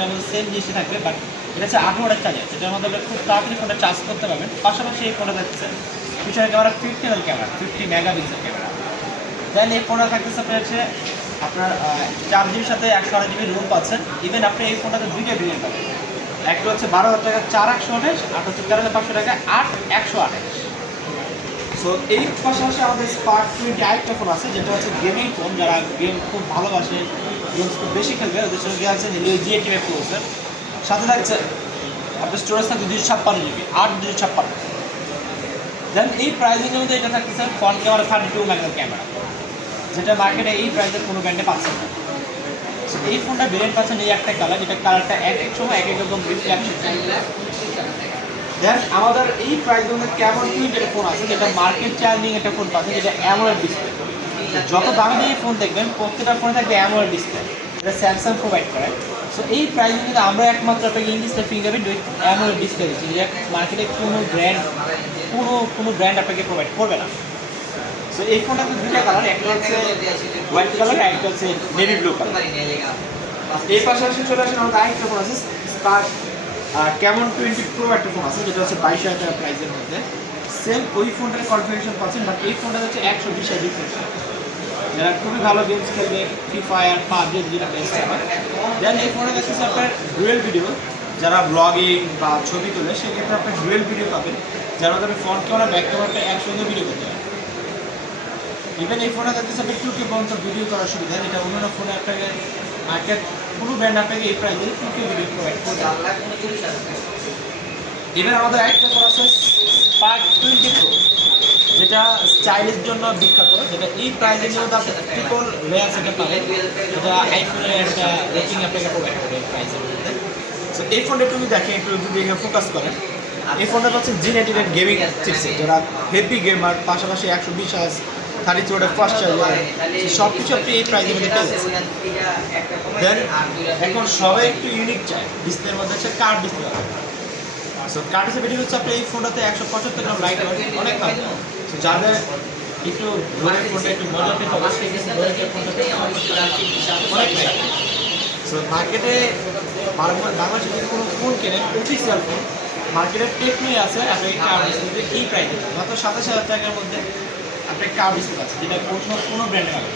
যেটার মধ্যে সেম জিনিসই থাকবে, বাট এটা হচ্ছে 8 ওয়াটের চার্জার, যেটার মধ্যে আপনি খুব তাড়াতাড়ি ফোনটা চার্জ করতে পারবেন। পাশাপাশি এই ফোনটা থাকছে পিছনের camera 50 ML camera, 50 megapixel camera. Then এই ফোনটা থাকতেছে আপনার হচ্ছে আপনার 4 জিবির সাথে 128 জিবি রুম পাচ্ছেন। ইভেন আপনি এই ফোনটাতে দুইটা ভেরিয়েন্ট পাবেন, একটা হচ্ছে 12,000 টাকা 4/128, আর হচ্ছে 13,500 টাকা 8/128। সো এই পাশাপাশি আমাদের স্পার্ক 20 আরেকটা ফোন আছে, যেটা হচ্ছে গেমিং ফোন। যারা গেম খুব ভালোবাসে, গেমস খুব বেশি খেলবে, ওদের সঙ্গে আছে Helio G85 প্রসেসর। সাথে থাকছে আপনার স্টোরেজ থাকবে 256 জিবি, 8/256। দেন এই প্রাইসিংয়ের মধ্যে এটা থাকতেছে ফ্রন্ট ক্যামেরা 32 মেগাপিক্সেল ক্যামেরা, যেটা মার্কেটে এই প্রাইসের কোনো ব্র্যান্ডে পাচ্ছেন না। সো এই ফোনটা ভেরিয়েন্ট পাচ্ছেন এই একটা কালার, যেটা কালারটা এক এক সময় এক এক রকম রিফ্লেকশন। দেন আমাদের এই প্রাইসের মধ্যে কেমন টুইটার ফোন আছে, যেটা মার্কেট চ্যালেঞ্জিং একটা ফোন পাচ্ছেন, যেটা অ্যামোলেড ডিসপ্লে। যত দামি দিয়ে ফোন দেখবেন প্রত্যেকটা ফোনে থাকবে অ্যামোলেড ডিসপ্লে, এটা স্যামসাং প্রোভাইড করে। সো এই প্রাইসে কিন্তু আমরা একমাত্র আপনাকে in display fingerprint with AMOLED display দিচ্ছি, যে মার্কেটে কোনো ব্র্যান্ড আপনাকে প্রোভাইড করবে না। সো এই ফোনটা কিন্তু দুইটা কালার, একটা হচ্ছে হোয়াইট কালার আর একটা হচ্ছে নেভি ব্লু কালার। এই পাশাপাশি চলে আসেন আমাদের আরেকটা ফোন আছে স্পার্ক ক্যামন 20 প্রো একটা ফোন আছে, যেটা হচ্ছে 22,000 টাকা প্রাইসের মধ্যে। সেম ওই ফোনটার কনফিগারেশন পাচ্ছেন, বাট এই ফোনটা হচ্ছে 120 রিফ্রেশ, যারা খুবই ভালো গেমস খেলবে, ফ্রি ফায়ার, পাবজি, যেটা বেস্ট হবে। দেন এই ফোনে হচ্ছে আপনার ডুয়েল ভিডিও, যারা ব্লগিং বা ছবি তোলে সেক্ষেত্রে আপনার ডুয়েল ভিডিও পাবেন, যার মধ্যে আপনি ফ্রন্ট ক্যামেরা ব্যাক ক্যামেরাটা একসঙ্গে ভিডিও করতে পারেন। ইভেন এই ফোনে থাকতেছে আপনি 2K পর্যন্ত ভিডিও করার সুবিধা, যেটা অন্যান্য ফোনে আপনাকে মার্কেট কোনো ব্র্যান্ড আপনাকে এই প্রাইসে 2K ভিডিও প্রোভাইড করবে। ইভেন আমাদের আরেকটা ফোন আছে স্পার্ক 20 প্রো, যেটা স্টাইলের জন্য বিখ্যাত, যেটা এই প্রাইসের মধ্যে আপনি ট্রিপল লেয়ার সেটা পাবেন, যেটা আইফোনের একটা রেটিং আপনাকে প্রোভাইড করে এই প্রাইসের মধ্যে। সো এই ফোনটা তুমি দেখে একটু যদি ফোকাস করেন, এই ফোনটা হচ্ছে G98 গেমিং চিপসেট, যারা হেভি গেমার, পাশাপাশি 120 Hz 32 ওয়াটের ফাস্ট চার্জার, সব কিছু আপনি এই প্রাইসের মধ্যে পেয়ে যাচ্ছেন। দেন এখন সবাই একটু ইউনিক চায়, ডিসপ্লের মধ্যে হচ্ছে curve display. So curve display হচ্ছে আপনি এই ফোনটাতে 175 গ্রাম লাইট অনেক ভালো। সো যাদের একটু ধরে ফোনটা একটু মজা পেতে হবে, ফোনটাতে অনেক লাইট। সো মার্কেটে বাংলাদেশে যদি কোনো ফোন কেনেন অফিসিয়াল ফোন, মার্কেটের টেকনোই আছে আপনাকে কার্ভ ডিসপ্লে এই প্রাইসে মাত্র 27,000 টাকার মধ্যে আপনি কার্ভ ডিসপ্লে আছে, যেটা কোনো ব্র্যান্ডে পাবেন।